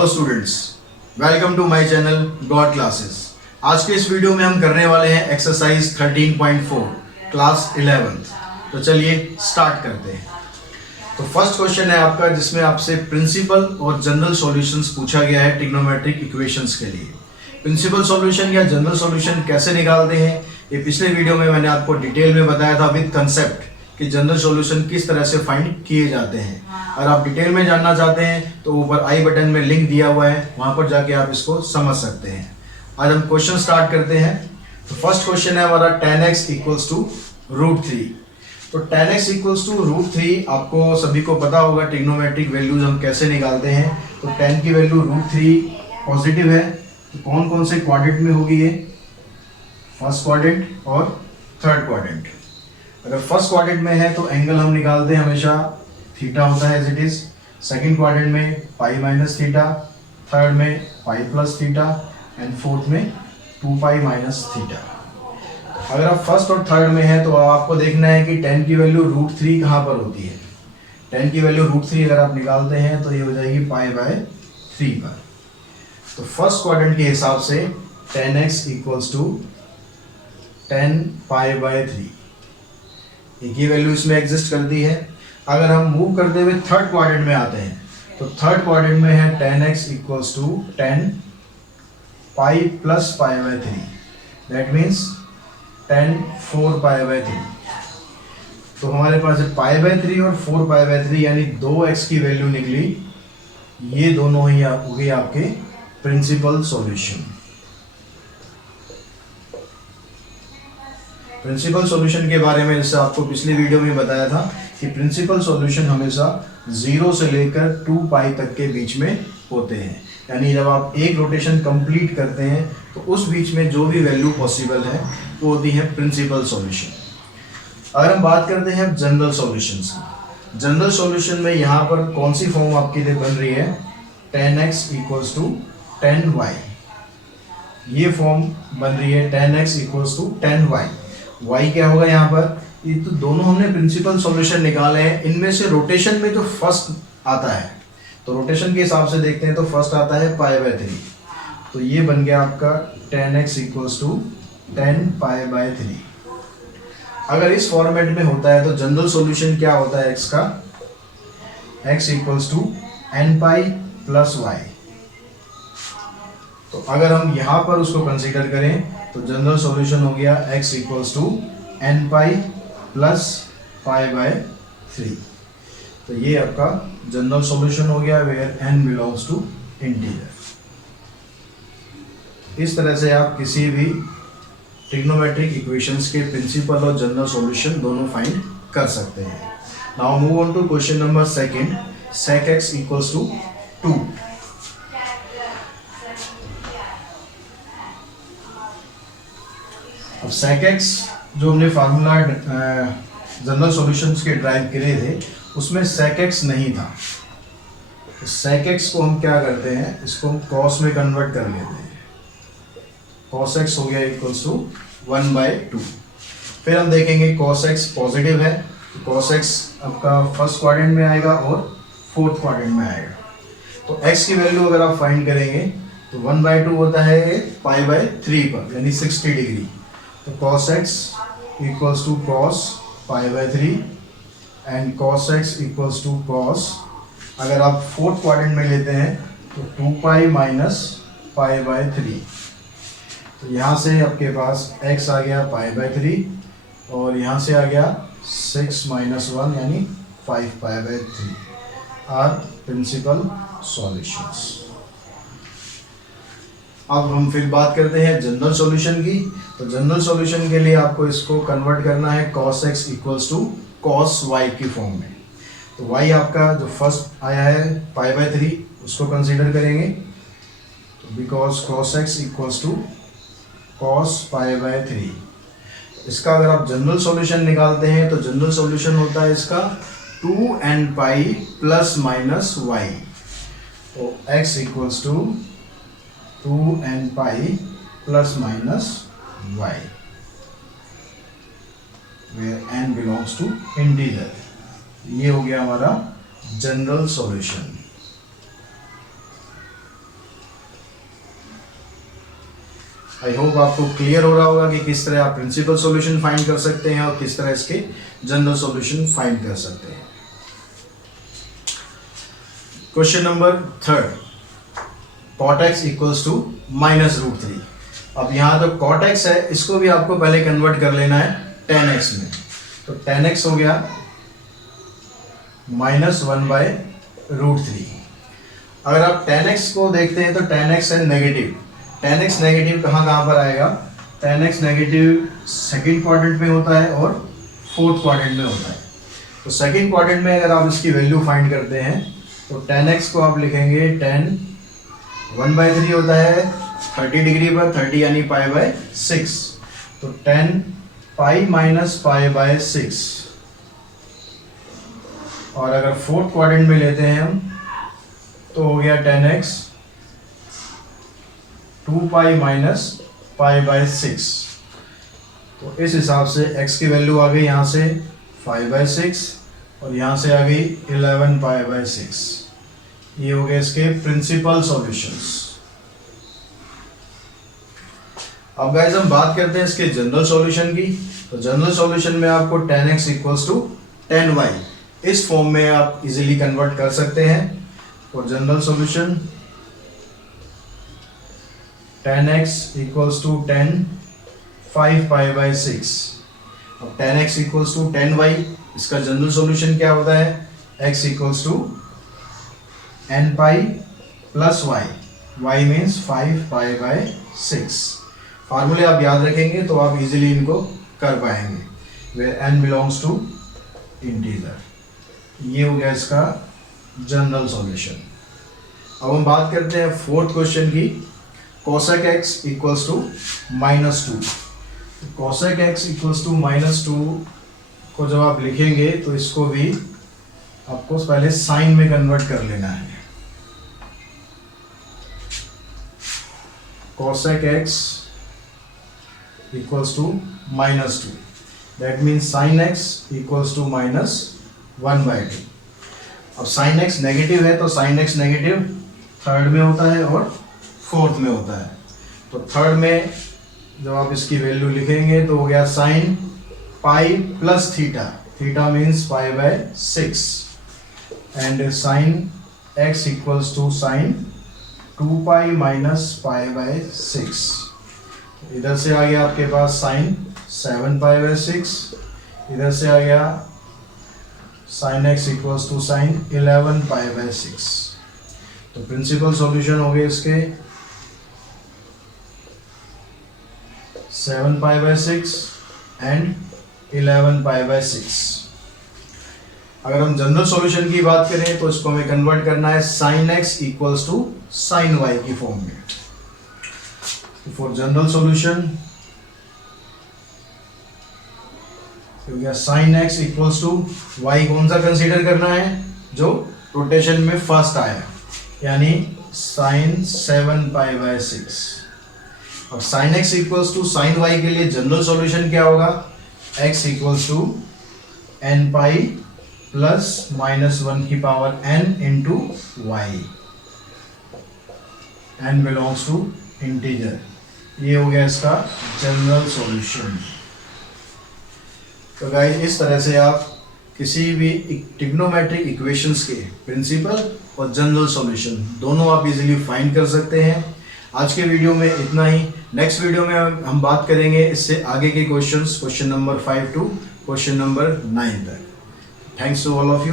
Hello students, welcome to my channel God classes. आज के इस वीडियो में हम करने वाले हैं एक्सरसाइज 13.4 क्लास 11th। तो चलिए स्टार्ट करते हैं। तो फर्स्ट क्वेश्चन है आपका जिसमें आपसे प्रिंसिपल और जनरल सॉल्यूशंस पूछा गया है ट्रिग्नोमेट्रिक इक्वेशंस के लिए। प्रिंसिपल सॉल्यूशन या जनरल सॉल्यूशन कैसे निकालते हैं ये पिछले वीडियो में मैंने आपको डिटेल में बताया था विद कंसेप्ट कि जनरल सॉल्यूशन किस तरह से फाइंड किए जाते हैं। अगर आप डिटेल में जानना चाहते हैं तो ऊपर आई बटन में लिंक दिया हुआ है, वहां पर जाके आप इसको समझ सकते हैं। आज हम क्वेश्चन स्टार्ट करते हैं। तो फर्स्ट क्वेश्चन है हमारा tan x इक्वल्स टू √3। तो tan x इक्वल्स टू √3 आपको सभी को पता होगा ट्रिग्नोमेट्रिक वैल्यूज हम कैसे निकालते हैं। तो tan की वैल्यू √3 पॉजिटिव है। तो कौन कौन से क्वाड्रेंट में होगी ये? फर्स्ट क्वाड्रेंट और थर्ड क्वाड्रेंट। अगर फर्स्ट क्वाड्रेंट में है तो एंगल हम निकालते हैं हमेशा थीटा होता है as it is. Second quadrant में पाई माइनस थीटा, थर्ड में pi plus theta and fourth में 2 पाई माइनस थीटा। अगर आप फर्स्ट और थर्ड में है तो आपको देखना है कि tan की वैल्यू √3 कहाँ पर होती है। tan की वैल्यू √3 अगर आप निकालते हैं तो ये हो जाएगी π/3 पर। तो फर्स्ट क्वाड्रेंट के हिसाब से tan x इक्वल्स टू 10 π/3 एक ही वैल्यू इसमें एग्जिस्ट करती है। अगर हम मूव करते हुए थर्ड क्वाड्रेंट में आते हैं तो थर्ड क्वाड्रेंट में है tan x equals to 10 pi plus π/3 that means 10 4 π/3। तो हमारे पास है π/3 और 4 π/3 यानी 2x की वैल्यू निकली। ये दोनों ही हो गए आपके प्रिंसिपल सॉल्यूशन। प्रिंसिपल सॉल्यूशन के बारे में जैसे आपको पिछली वीडियो में बताया था कि प्रिंसिपल सॉल्यूशन हमेशा 0 से लेकर 2 पाई तक के बीच में होते हैं। यानी जब आप एक रोटेशन कंप्लीट करते हैं तो उस बीच में जो भी वैल्यू पॉसिबल है वो होती है प्रिंसिपल सॉल्यूशन। अगर हम बात करते हैं जनरल सॉल्यूशंस की, जनरल सॉल्यूशन में यहाँ पर कौन सी फॉर्म आपकी लिए बन रही है? tan x equals to 10y। ये फॉर्म बन रही है tan x equals to 10y। y क्या होगा यहाँ पर? ये तो दोनों हमने प्रिंसिपल सॉल्यूशन निकाले हैं। इनमें से रोटेशन में जो फर्स्ट आता है तो रोटेशन के हिसाब से देखते हैं तो फर्स्ट आता है π/3। तो ये बन गया आपका tan x इक्वल्स टू 10 π/3। अगर इस फॉर्मेट में होता है तो जनरल सॉल्यूशन क्या होता है x का? x equals to n pi plus y। तो अगर हम यहाँ पर उसको कंसीडर करें तो जनरल सॉल्यूशन हो गया x equals to n pi plus π/3। तो ये आपका जनरल सॉल्यूशन हो गया where n belongs to integer. इस तरह से आप किसी भी ट्रिग्नोमेट्रिक इक्वेशंस के प्रिंसिपल और जनरल सॉल्यूशन दोनों फाइंड कर सकते हैं। Now move on to question number second, sec x equals to 2। अब sec x जो हमने फार्मूला जनरल सॉल्यूशंस के ड्राइव करे थे उसमें sec x नहीं था। तो sec x को हम क्या करते हैं, इसको हम cos में कन्वर्ट कर लेते हैं। cos x हो गया इक्वल्स टू 1/2। फिर हम देखेंगे cos x पॉजिटिव है तो cos x आपका फर्स्ट क्वाड्रेंट में आएगा और फोर्थ क्वाड्रेंट में आएगा। तो x की वैल्यू अगर आप फाइंड करेंगे तो 1/2 होता है π/3 पर यानी 60 डिग्री। तो cos x equals to cos π/3 and cos x equals to cos, अगर आप फोर्थ क्वाड्रेंट में लेते हैं तो 2 पाई माइनस π/3। तो यहाँ से आपके पास x आ गया π/3 और यहाँ से आ गया 6 - 1 यानी 5 π/3 आर प्रिंसिपल सॉल्यूशंस। अब हम फिर बात करते हैं जनरल सॉल्यूशन की। तो जनरल सॉल्यूशन के लिए आपको इसको कन्वर्ट करना है cos x equals to cos y की फॉर्म में। तो y आपका जो फर्स्ट आया है π/3 उसको कंसीडर करेंगे। तो because cos x equals to cos π/3। इसका अगर आप जनरल सॉल्यूशन निकालते हैं तो जनरल सॉल्यूशन होता है इसका 2n pi plus minus y। तो x equals to 2n pi plus minus y where n belongs to integer। ये हो गया हमारा जनरल सॉल्यूशन। आई होप आपको क्लियर हो रहा होगा कि किस तरह आप प्रिंसिपल सॉल्यूशन फाइंड कर सकते हैं और किस तरह इसके जनरल सॉल्यूशन फाइंड कर सकते हैं। Question number 3, cot x equals to -√3। अब यहाँ तो cot x है, इसको भी आपको पहले कन्वर्ट कर लेना है tan x में। तो tan x हो गया -1/√3। अगर आप tan x को देखते हैं तो tan x है नेगेटिव। tan x नेगेटिव कहाँ पर आएगा? tan x negative second quadrant में होता है और फोर्थ क्वाड्रेंट में होता है। तो सेकंड क्वाड्रेंट में अगर आप इसकी वैल्यू फाइंड करते हैं तो tan x को आप लिखेंगे tan 1/3 होता है 30 डिग्री पर, 30 यानी π/6। तो tan π - π/6। और अगर फोर्थ क्वाड्रेंट में लेते हैं हम तो हो गया tan x 2π - π/6। तो इस हिसाब से x की वैल्यू आ गई यहाँ से 5/6 और यहाँ से आ गई 11 π/6। ये हो गए इसके प्रिंसिपल सॉल्यूशंस। अब गाइस हम बात करते हैं इसके जनरल सॉल्यूशन की। तो जनरल सॉल्यूशन में आपको tan x equals to tan y इस फॉर्म में आप इजीली कन्वर्ट कर सकते हैं। और general solution tan x equals to tan 5 π/6। अब tan x equals to tan y, इसका जनरल सॉल्यूशन क्या होता है? x equals to n pi plus y, y means 5 π/6। फार्मूले आप याद रखेंगे तो आप इजीली इनको कर पाएंगे, where n belongs to integer. ये हो गया इसका जनरल सॉल्यूशन। अब हम बात करते हैं फोर्थ क्वेश्चन की। cosec x equals to -2। cosec x equals to -2 को जब आप लिखेंगे तो इसको भी आपको पहले साइन में कन्वर्ट कर लेना है। cosec x equals to -2, that means sin x equals to -1/2। अब sin x नेगेटिव है तो sin x नेगेटिव थर्ड में होता है और फोर्थ में होता है। तो थर्ड में जब आप इसकी वैल्यू लिखेंगे तो हो गया sin pi plus theta, theta means π/6 and sin x equals to sin 2π - π/6। इधर से आ गया आपके पास sin 7π/6, इधर से आ गया sin x equals to sin 11 π/6। तो प्रिंसिपल सॉल्यूशन हो गए इसके 7 π/6 एंड 11 π/6। अगर हम जनरल सॉल्यूशन की बात करें तो इसको हमें कन्वर्ट करना है sin x equals to sin y की फॉर्म में। फॉर जनरल सॉल्यूशन हो गया sin x equals to y, कौन सा कंसीडर करना है? जो रोटेशन में फर्स्ट आया, यानी sin 7 π/6। अब sin x equals to sin y के लिए जनरल सॉल्यूशन क्या होगा? x equals to n pi plus -1 की power n into y, n belongs to integer. ये हो गया इसका जनरल सॉल्यूशन। तो गाइस इस तरह से आप किसी भी ट्रिग्नोमेट्रिक इक्वेशंस के प्रिंसिपल और जनरल सॉल्यूशन दोनों आप इजीली फाइंड कर सकते हैं। आज के वीडियो में इतना ही। नेक्स्ट वीडियो में हम बात करेंगे इससे आगे के question number 5 to question number 9 तक। Thanks to all of you.